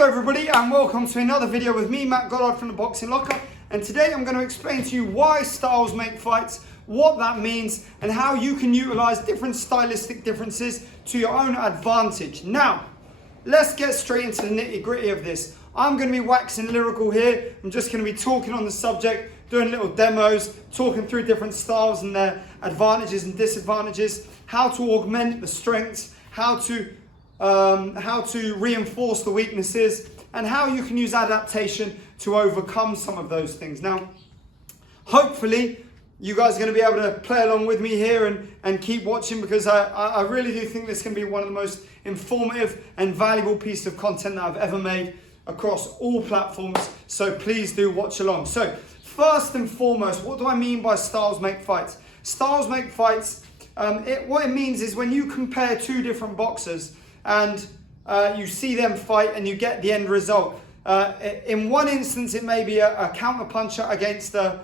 Hello everybody and welcome to another video with me, Matt Goddard from the Boxing Locker. And today I'm going to explain to you why styles make fights, what that means, and how you can utilize different stylistic differences to your own advantage. Now, let's get straight into the nitty gritty of this. I'm going to be waxing lyrical here. I'm just going to be talking on the subject, doing little demos, talking through different styles and their advantages and disadvantages, how to augment the strengths, how to reinforce the weaknesses, and how you can use adaptation to overcome some of those things. Now, hopefully, you guys are going to be able to play along with me here and keep watching, because I really do think this can be one of the most informative and valuable pieces of content that I've ever made across all platforms. So please do watch along. So first and foremost, what do I mean by styles make fights? Styles make fights, what it means is when you compare two different boxers and you see them fight and you get the end result. In one instance, it may be a counter-puncher against a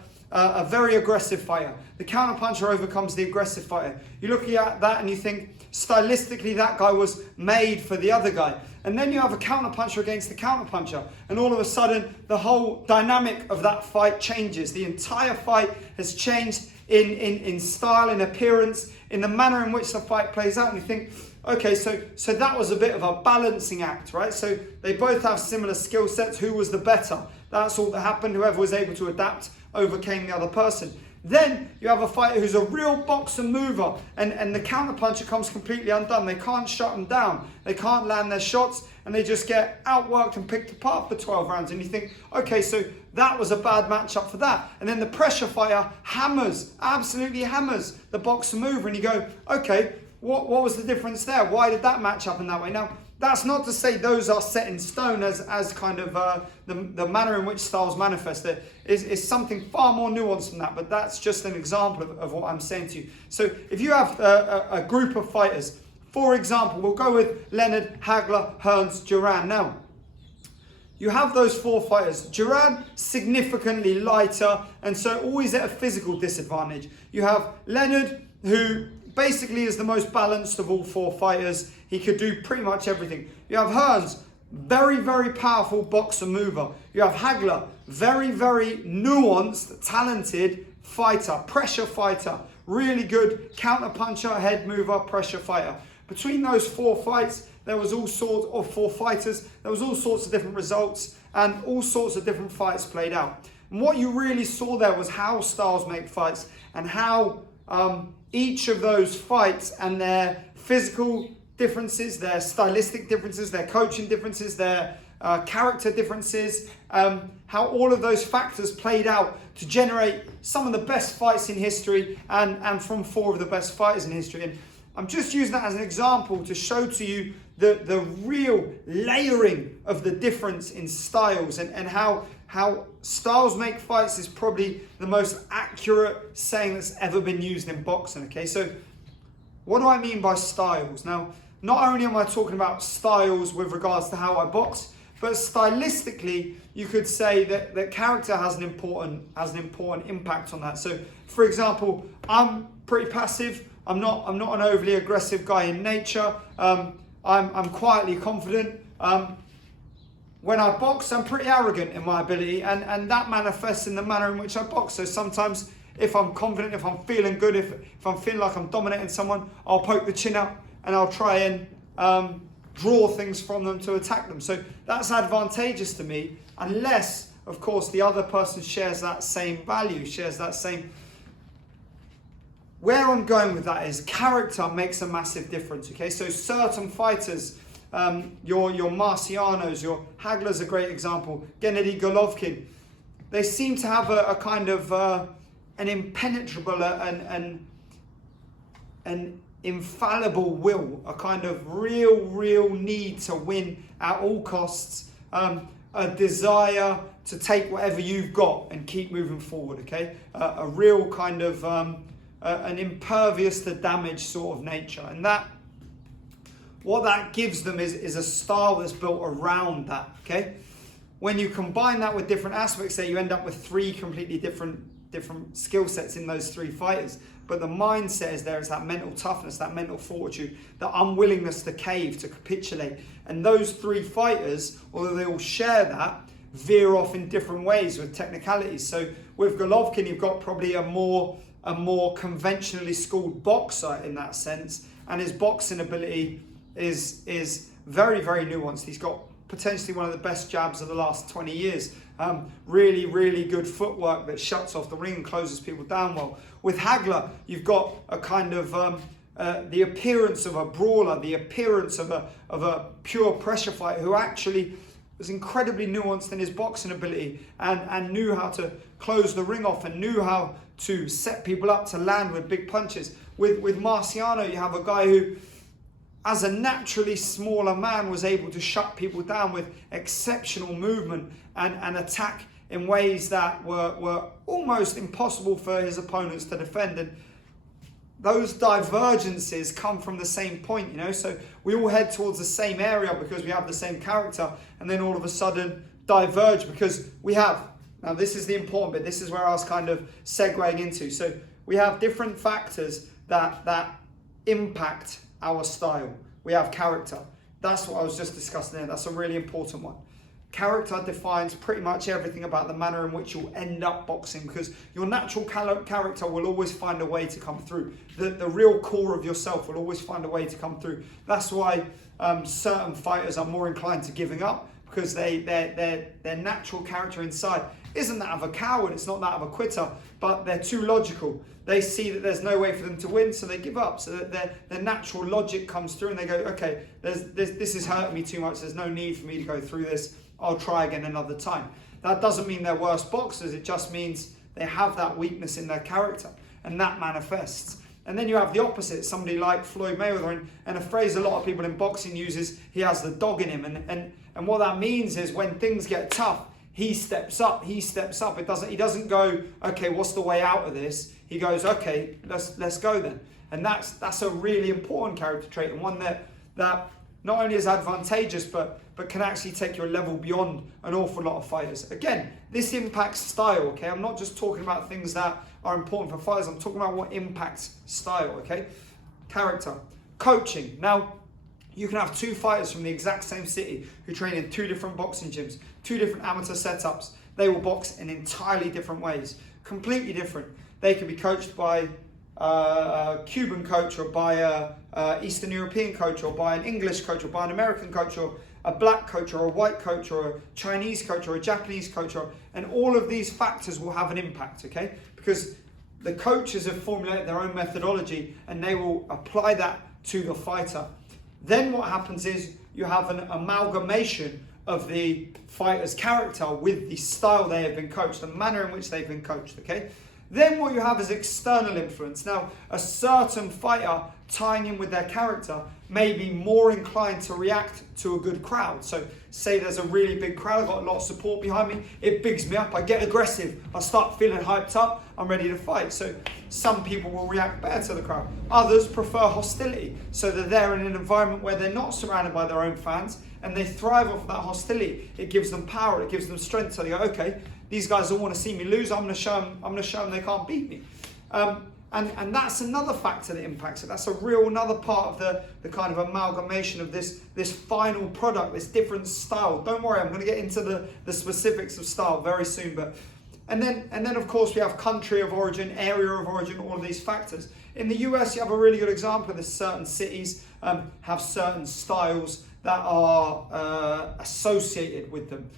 very aggressive fighter. The counter-puncher overcomes the aggressive fighter. You look at that and you think, stylistically, that guy was made for the other guy. And then you have a counter-puncher against the counter-puncher. And all of a sudden, the whole dynamic of that fight changes. The entire fight has changed in style, in appearance, in the manner in which the fight plays out. And you think, okay, so that was a bit of a balancing act, right? So they both have similar skill sets. Who was the better? That's all that happened. Whoever was able to adapt overcame the other person. Then you have a fighter who's a real boxer mover, and the counter-puncher comes completely undone. They can't shut them down. They can't land their shots, and they just get outworked and picked apart for 12 rounds. And you think, okay, so that was a bad matchup for that. And then the pressure fighter absolutely hammers the boxer mover, and you go, okay, what was the difference there? Why did that match up in that way? Now, that's not to say those are set in stone as kind of the manner in which styles manifest. It is something far more nuanced than that, but that's just an example of what I'm saying to you. So if you have a group of fighters, for example, we'll go with Leonard, Hagler, Hearns, Duran. Now, you have those four fighters. Duran, significantly lighter, and so always at a physical disadvantage. You have Leonard, who basically is the most balanced of all four fighters. He could do pretty much everything. You have Hearns, very, very powerful boxer mover. You have Hagler, very, very nuanced, talented fighter, pressure fighter, really good counter puncher, head mover, pressure fighter. Between those four fights, there was all sorts of four fighters. There was all sorts of different results and all sorts of different fights played out. And what you really saw there was how styles make fights, and how each of those fights and their physical differences, their stylistic differences, their coaching differences, their character differences, how all of those factors played out to generate some of the best fights in history and from four of the best fighters in history. And I'm just using that as an example to show to you the real layering of the difference in styles, and how styles make fights is probably the most accurate saying that's ever been used in boxing. Okay, so what do I mean by styles? Now, not only am I talking about styles with regards to how I box, but stylistically, you could say that character has an important impact on that. So, for example, I'm pretty passive. I'm not an overly aggressive guy in nature. I'm quietly confident. When I box, I'm pretty arrogant in my ability, and that manifests in the manner in which I box. So sometimes, if I'm confident, if I'm feeling good, if I'm feeling like I'm dominating someone, I'll poke the chin up and I'll try and draw things from them to attack them. So that's advantageous to me, unless, of course, the other person shares that same value, shares that same. Where I'm going with that is character makes a massive difference. Okay, so certain fighters, your Marcianos, your Hagler's a great example, Gennady Golovkin, they seem to have a kind of an impenetrable an infallible will, a kind of real need to win at all costs, a desire to take whatever you've got and keep moving forward. Okay, a real kind of an impervious to damage sort of nature, and that what that gives them is a style that's built around that. Okay, when you combine that with different aspects there, you end up with three completely different skill sets in those three fighters. but the mindset is there. It's that mental toughness, that mental fortitude, that unwillingness to cave, to capitulate. And those three fighters, although they all share that, veer off in different ways with technicalities. So with Golovkin, you've got probably a more conventionally schooled boxer in that sense, and his boxing ability is very, very nuanced. He's got potentially one of the best jabs of the last 20 years. Really, really good footwork that shuts off the ring and closes people down well. With Hagler, you've got a kind of the appearance of a brawler, the appearance of a pure pressure fighter who actually was incredibly nuanced in his boxing ability and knew how to close the ring off and knew how to set people up to land with big punches. With Marciano, you have a guy who, as a naturally smaller man, was able to shut people down with exceptional movement and attack in ways that were almost impossible for his opponents to defend. And those divergences come from the same point, you know, so we all head towards the same area because we have the same character, and then all of a sudden diverge because we have, now this is the important bit, this is where I was kind of segueing into. So we have different factors that impact our style. We have character. That's what I was just discussing there. That's a really important one. Character defines pretty much everything about the manner in which you'll end up boxing, because your natural character will always find a way to come through. The real core of yourself will always find a way to come through. That's why certain fighters are more inclined to giving up, because their natural character inside isn't that of a coward, it's not that of a quitter, but they're too logical. They see that there's no way for them to win, so they give up. So that their natural logic comes through and they go, okay, this is hurting me too much, there's no need for me to go through this, I'll try again another time. That doesn't mean they're worse boxers, it just means they have that weakness in their character, and that manifests. And then you have the opposite, somebody like Floyd Mayweather, and a phrase a lot of people in boxing use is, he has the dog in him. And what that means is when things get tough, he steps up. He he doesn't go, okay, what's the way out of this? He goes, okay, let's go then. And that's a really important character trait, and one that not only is advantageous, but can actually take your level beyond an awful lot of fighters. Again, this impacts style, okay? I'm not just talking about things that are important for fighters, I'm talking about what impacts style, okay? Character. Coaching. Now, you can have two fighters from the exact same city who train in two different boxing gyms, two different amateur setups. They will box in entirely different ways, completely different. They can be coached by a Cuban coach, or by a Eastern European coach, or by an English coach, or by an American coach, or a black coach, or a white coach, or a Chinese coach, or a Japanese coach, and all of these factors will have an impact, okay? Because the coaches have formulated their own methodology and they will apply that to the fighter. Then what happens is you have an amalgamation of the fighter's character with the style they have been coached, the manner in which they've been coached, okay? Then what you have is external influence. Now, a certain fighter tying in with their character may be more inclined to react to a good crowd. So say there's a really big crowd, I've got a lot of support behind me, it bigs me up, I get aggressive, I start feeling hyped up, I'm ready to fight. So some people will react better to the crowd. Others prefer hostility. So they're there in an environment where they're not surrounded by their own fans and they thrive off of that hostility. It gives them power, it gives them strength. So they go, okay, these guys all want to see me lose, I'm going to show them they can't beat me. And that's another factor that impacts it. That's another part of the kind of amalgamation of this final product, this different style. Don't worry, I'm going to get into the specifics of style very soon. And then of course we have country of origin, area of origin, all of these factors. In the US, you have a really good example of this. Certain cities have certain styles that are associated with them.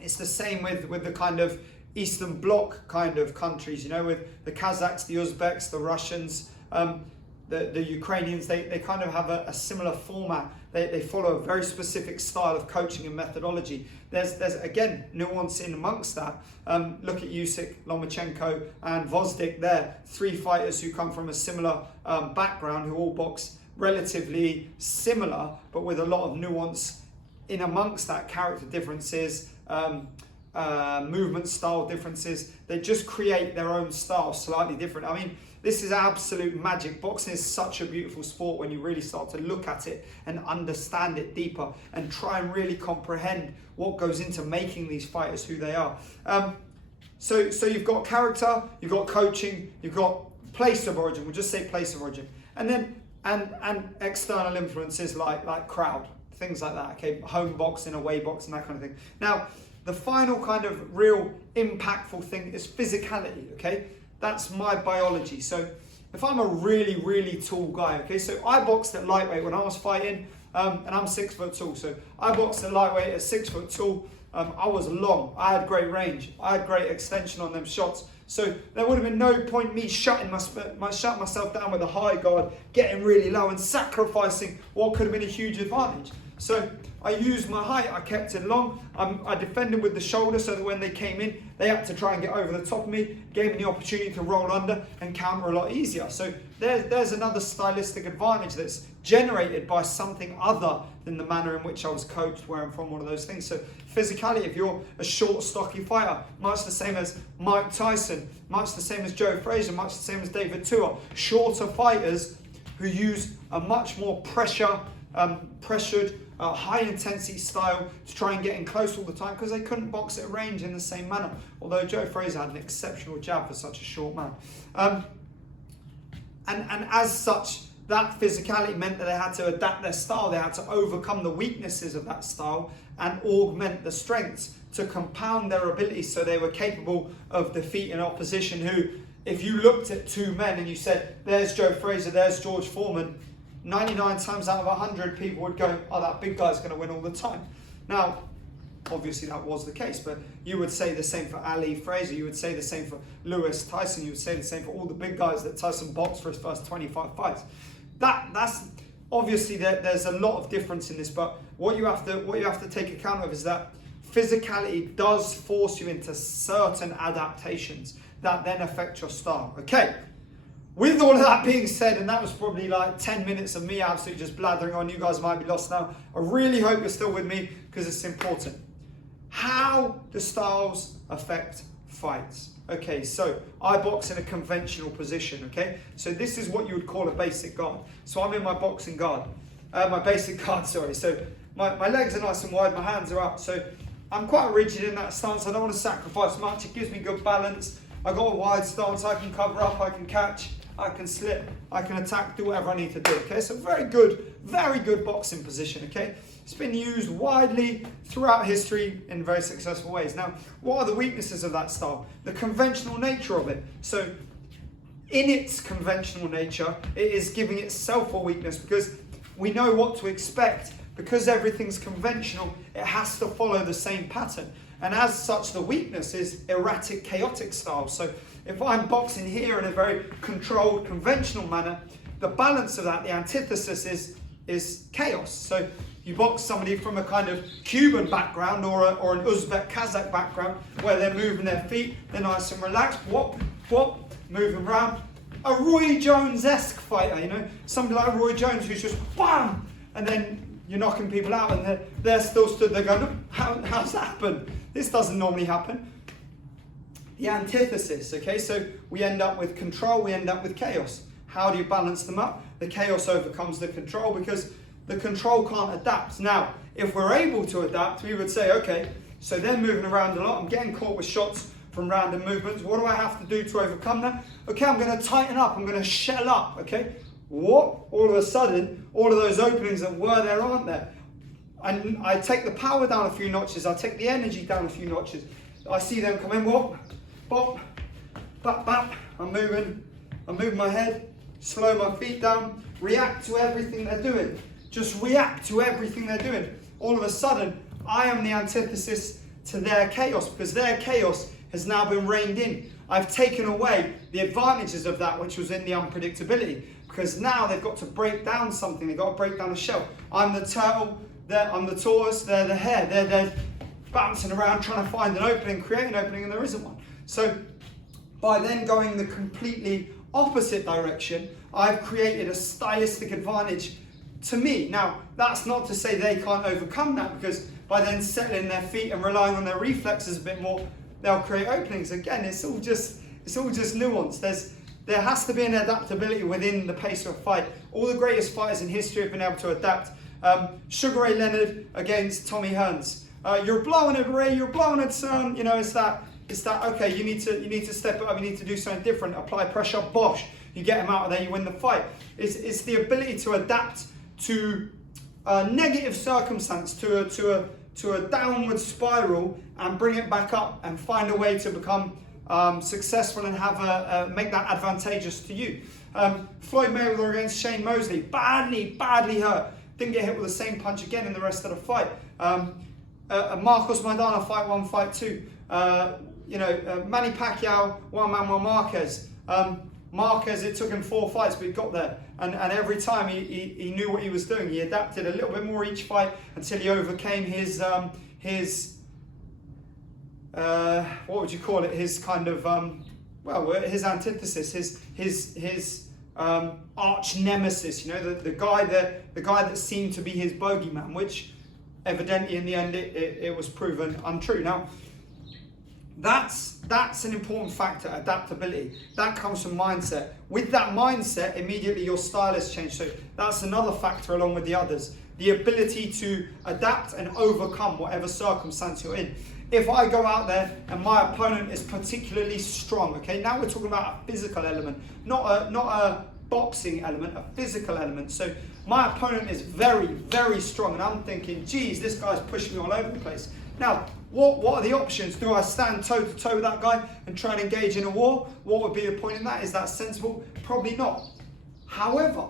It's the same with the kind of Eastern Bloc kind of countries, you know, with the Kazakhs, the Uzbeks, the Russians, the Ukrainians. They kind of have a similar format. They follow a very specific style of coaching and methodology. There's again nuance in amongst that. Look at Usyk, Lomachenko, and Vosdik. There, three fighters who come from a similar background, who all box relatively similar, but with a lot of nuance in amongst that. Character differences, movement style differences. They just create their own style, slightly different. I mean, this is absolute magic. Boxing is such a beautiful sport when you really start to look at it and understand it deeper and try and really comprehend what goes into making these fighters who they are. So you've got character, you've got coaching, you've got place of origin. We'll just say place of origin. And then, and external influences like crowd, things like that, okay? Home boxing, away boxing, that kind of thing. Now, the final kind of real impactful thing is physicality, okay? That's my biology. So if I'm a really, really tall guy, okay? So I boxed at lightweight when I was fighting, and I'm 6 foot tall. So I boxed at lightweight at 6 foot tall. I was long, I had great range, I had great extension on them shots. So there would have been no point me shutting myself down with a high guard, getting really low and sacrificing what could have been a huge advantage. So I used my height, I kept it long, I defended with the shoulder so that when they came in, they had to try and get over the top of me, gave me the opportunity to roll under and counter a lot easier. So there's another stylistic advantage that's generated by something other than the manner in which I was coached, where I'm from, one of those things. So physicality, if you're a short, stocky fighter, much the same as Mike Tyson, much the same as Joe Frazier, much the same as David Tua, shorter fighters who use a much more pressured, high intensity style to try and get in close all the time because they couldn't box at range in the same manner. Although Joe Frazier had an exceptional jab for such a short man. And as such, that physicality meant that they had to adapt their style. They had to overcome the weaknesses of that style and augment the strengths to compound their abilities so they were capable of defeating opposition who, if you looked at two men and you said, there's Joe Frazier, there's George Foreman, 99 times out of 100 people would go, oh, that big guy's going to win all the time. Now, obviously that was the case, but you would say the same for Ali Frazier, you would say the same for Lewis Tyson, you would say the same for all the big guys that Tyson boxed for his first 25 fights. That's obviously there's a lot of difference in this, but what you have to take account of is that physicality does force you into certain adaptations that then affect your style. Okay. With all of that being said, and that was probably like 10 minutes of me absolutely just blathering on, you guys might be lost now. I really hope you're still with me because it's important. How do styles affect fights? Okay, so I box in a conventional position, okay? So this is what you would call a basic guard. So I'm in my boxing guard, my basic guard, sorry. So my legs are nice and wide, my hands are up. So I'm quite rigid in that stance. I don't want to sacrifice much. It gives me good balance. I got a wide stance, I can cover up, I can catch, I can slip, I can attack, do whatever I need to do, okay? So very good boxing position, okay? It's been used widely throughout history in very successful ways. Now, what are the weaknesses of that style? The conventional nature of it. So, in its conventional nature, it is giving itself a weakness because we know what to expect. Because everything's conventional, it has to follow the same pattern. And as such, the weakness is erratic, chaotic style. So, if I'm boxing here in a very controlled, conventional manner, the balance of that, the antithesis is chaos. So you box somebody from a kind of Cuban background or an Uzbek, Kazakh background where they're moving their feet, they're nice and relaxed, whop, whop, moving around. A Roy Jones-esque fighter, you know, somebody like Roy Jones who's just wham, and then you're knocking people out and they're still stood there going, how's that happen? This doesn't normally happen. The antithesis, okay, so we end up with control, we end up with chaos. How do you balance them up? The chaos overcomes the control because the control can't adapt. Now, if we're able to adapt, we would say, okay, so they're moving around a lot, I'm getting caught with shots from random movements. What do I have to do to overcome that? Okay, I'm going to tighten up, I'm going to shell up, okay? What? All of a sudden, all of those openings that were there aren't there. And I take the power down a few notches, I take the energy down a few notches. I see them come in, whoop, bop, bap, bap. I'm moving my head, slow my feet down, react to everything they're doing. Just react to everything they're doing. All of a sudden, I am the antithesis to their chaos because their chaos has now been reined in. I've taken away the advantages of that, which was in the unpredictability, because now they've got to break down something. They've got to break down a shell. I'm the turtle, I'm the tortoise, they're the hare. They're bouncing around trying to find an opening, create an opening, and there isn't one. So by then going the completely opposite direction, I've created a stylistic advantage to me. Now, that's not to say they can't overcome that, because by then settling their feet and relying on their reflexes a bit more, they'll create openings. Again, it's all just nuance. There has to be an adaptability within the pace of a fight. All the greatest fighters in history have been able to adapt. Sugar Ray Leonard against Tommy Hearns. You're blowing it, Ray. You're blowing it, son. You know, it's that. Okay, you need to step it up. You need to do something different. Apply pressure. Bosh. you get him out of there, you win the fight. It's the ability to adapt to a negative circumstance, to a downward spiral, and bring it back up and find a way to become successful and have make that advantageous to you. Floyd Mayweather against Shane Mosley, badly hurt. Didn't get hit with the same punch again in the rest of the fight. Marcos Maidana, fight 1, fight 2. Manny Pacquiao, one Marquez. Marquez, it took him 4 fights, but he got there. And every time he knew what he was doing. He adapted a little bit more each fight until he overcame his what would you call it? His kind of his antithesis, his arch nemesis. The guy that seemed to be his bogeyman, which evidently in the end it was proven untrue. Now, that's an important factor, adaptability. That comes from mindset. With that mindset, immediately your style has changed. So that's another factor along with the others. The ability to adapt and overcome whatever circumstance you're in. If I go out there and my opponent is particularly strong, okay, now we're talking about a physical element, not a boxing element, a physical element. So my opponent is very, very strong, and I'm thinking, geez, this guy's pushing me all over the place. Now, what are the options? Do I stand toe to toe with that guy and try and engage in a war? What would be the point in that? Is that sensible? Probably not. However,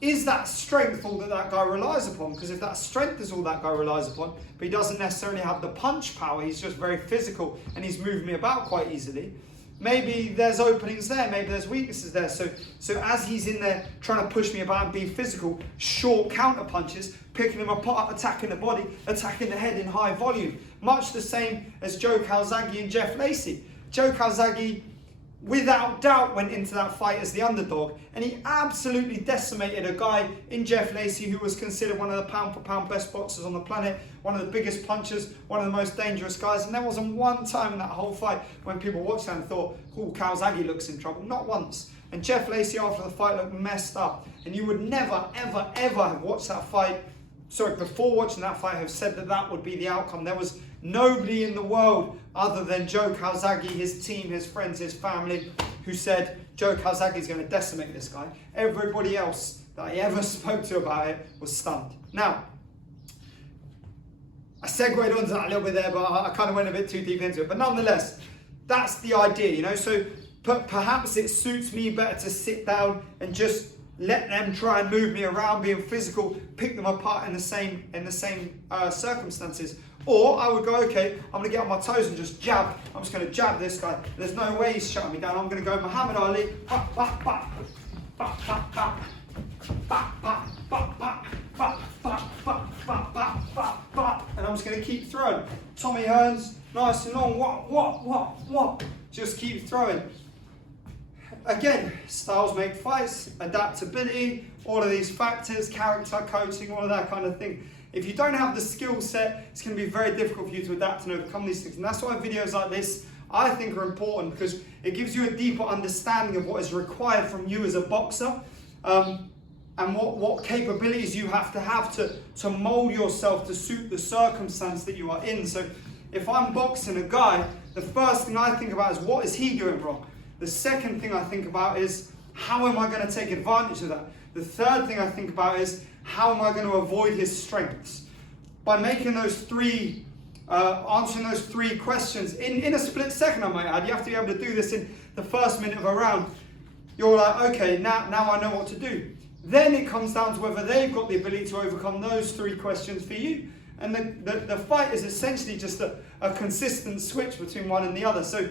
is that strength all that guy relies upon? Because if that strength is all that guy relies upon, but he doesn't necessarily have the punch power, he's just very physical and he's moving me about quite easily, maybe there's openings there, maybe there's weaknesses there. So as he's in there trying to push me about and be physical, short counter punches, picking him apart, attacking the body, attacking the head in high volume. Much the same as Joe Calzaghe and Jeff Lacey. Joe Calzaghe, without doubt, went into that fight as the underdog, and he absolutely decimated a guy in Jeff Lacey who was considered one of the pound-for-pound best boxers on the planet, one of the biggest punchers, one of the most dangerous guys, and there wasn't one time in that whole fight when people watched that and thought, oh, Calzaghe looks in trouble. Not once. And Jeff Lacey after the fight looked messed up, and you would never, ever, ever have watched that fight, before watching that fight, have said that would be the outcome. There was nobody in the world other than Joe Calzaghe, his team, his friends, his family, who said Joe Calzaghe is going to decimate this guy. Everybody else that I ever spoke to about it was stunned. Now, I segued onto that a little bit there, but I kind of went a bit too deep into it. But nonetheless, that's the idea, So perhaps it suits me better to sit down and just let them try and move me around, being physical, pick them apart in the same circumstances. Or I would go, okay, I'm going to get on my toes and just jab. I'm just going to jab this guy. There's no way he's shutting me down. I'm going to go Muhammad Ali. And I'm just going to keep throwing. Tommy Hearns, nice and long. What? Just keep throwing. Again, styles make fights, adaptability, all of these factors, character coaching, all of that kind of thing. If you don't have the skill set, it's going to be very difficult for you to adapt and overcome these things. And that's why videos like this, I think, are important, because it gives you a deeper understanding of what is required from you as a boxer, and what capabilities you have to mold yourself to suit the circumstance that you are in. So if I'm boxing a guy, the first thing I think about is, what is he doing wrong? The second thing I think about is, how am I going to take advantage of that? The third thing I think about is, how am I going to avoid his strengths? By making those three, answering those three questions in a split second, I might add. You have to be able to do this in the first minute of a round. You're like, okay, now I know what to do. Then it comes down to whether they've got the ability to overcome those three questions for you. And the fight is essentially just a consistent switch between one and the other. So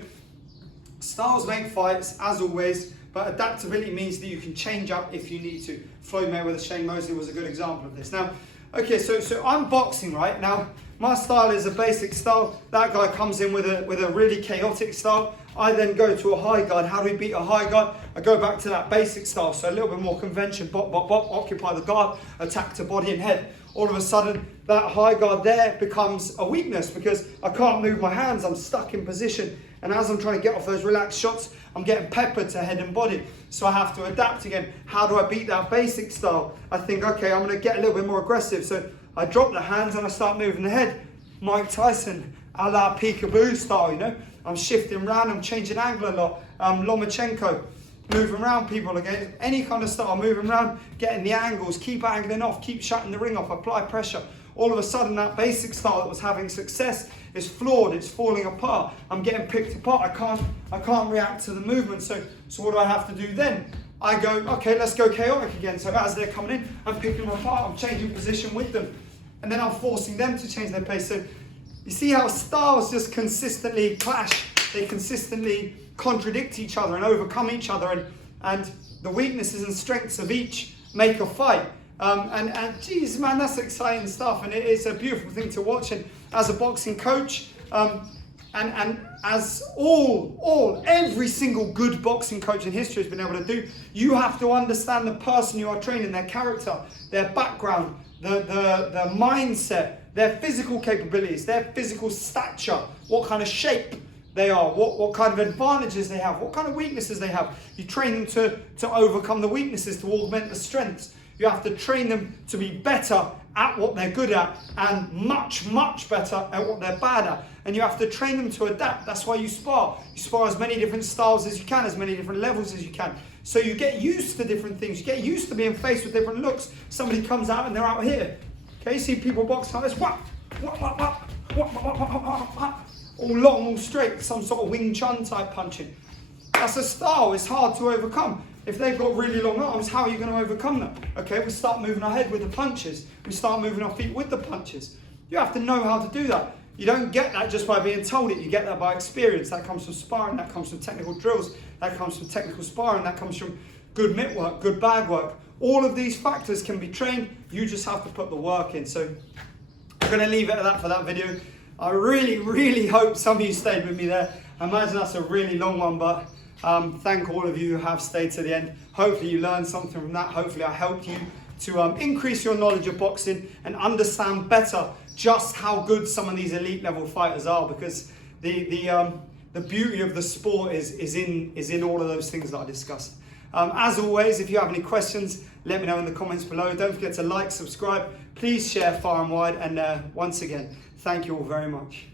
styles make fights, as always, but adaptability means that you can change up if you need to. Floyd Mayweather, Shane Mosley was a good example of this. Now, okay, so I'm boxing, right? Now, my style is a basic style. That guy comes in with a really chaotic style. I then go to a high guard. How do we beat a high guard? I go back to that basic style, so a little bit more convention, bop, bop, bop, occupy the guard, attack to body and head. All of a sudden, that high guard there becomes a weakness because I can't move my hands, I'm stuck in position. And as I'm trying to get off those relaxed shots, I'm getting peppered to head and body. So I have to adapt again. How do I beat that basic style? I think, okay, I'm gonna get a little bit more aggressive. So I drop the hands and I start moving the head. Mike Tyson, a la peekaboo style, I'm shifting around, I'm changing angle a lot. Lomachenko, moving around people again, any kind of style, moving around, getting the angles, keep angling off, keep shutting the ring off, apply pressure. All of a sudden that basic style that was having success is flawed, it's falling apart. I'm getting picked apart, I can't react to the movement. So what do I have to do then? I go, okay, let's go chaotic again. So as they're coming in, I'm picking them apart, I'm changing position with them. And then I'm forcing them to change their pace. So you see how styles just consistently clash, they consistently contradict each other and overcome each other, and the weaknesses and strengths of each make a fight. And geez, man, that's exciting stuff, and it is a beautiful thing to watch. And as a boxing coach, and as every single good boxing coach in history has been able to do, you have to understand the person you are training, their character, their background, the mindset, their physical capabilities, their physical stature, what kind of shape they are, what kind of advantages they have, what kind of weaknesses they have. You train them to overcome the weaknesses, to augment the strengths. You have to train them to be better at what they're good at and much, much better at what they're bad at. And you have to train them to adapt. That's why you spar. You spar as many different styles as you can, as many different levels as you can. So you get used to different things. You get used to being faced with different looks. Somebody comes out and they're out here. Okay, you see people box like this. Whap, whap, whap, whap, whap, whap, whap, whap, whap. All long, all straight, some sort of Wing Chun type punching. That's a style, it's hard to overcome. If they've got really long arms, how are you going to overcome that? Okay, we start moving our head with the punches. We start moving our feet with the punches. You have to know how to do that. You don't get that just by being told it. You get that by experience. That comes from sparring, that comes from technical drills, that comes from technical sparring, that comes from good mitt work, good bag work. All of these factors can be trained. You just have to put the work in. So I'm going to leave it at that for that video. I really, really hope some of you stayed with me there. I imagine that's a really long one, but thank all of you who have stayed to the end. Hopefully you learned something from that. Hopefully I helped you to increase your knowledge of boxing and understand better just how good some of these elite level fighters are, because the beauty of the sport is in all of those things that I discussed. As always, if you have any questions, let me know in the comments below. Don't forget to like, subscribe, please share far and wide, and once again, thank you all very much.